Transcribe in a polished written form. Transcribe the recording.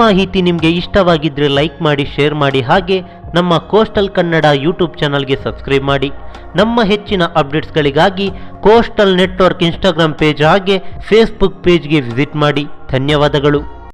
ಮಾಹಿತಿ ನಿಮಗೆ ಇಷ್ಟವಾಗಿದ್ದರೆ ಲೈಕ್ ಮಾಡಿ, ಶೇರ್ ಮಾಡಿ, ಹಾಗೆ ನಮ್ಮ ಕೋಸ್ಟಲ್ ಕನ್ನಡ ಯೂಟ್ಯೂಬ್ ಚಾನಲ್ಗೆ ಸಬ್ಸ್ಕ್ರೈಬ್ ಮಾಡಿ. ನಮ್ಮ ಹೆಚ್ಚಿನ ಅಪ್ಡೇಟ್ಸ್ಗಳಿಗಾಗಿ ಕೋಸ್ಟಲ್ ನೆಟ್ವರ್ಕ್ ಇನ್ಸ್ಟಾಗ್ರಾಮ್ ಪೇಜ್ ಹಾಗೆ ಫೇಸ್ಬುಕ್ ಪೇಜ್ಗೆ ವಿಸಿಟ್ ಮಾಡಿ. ಧನ್ಯವಾದಗಳು.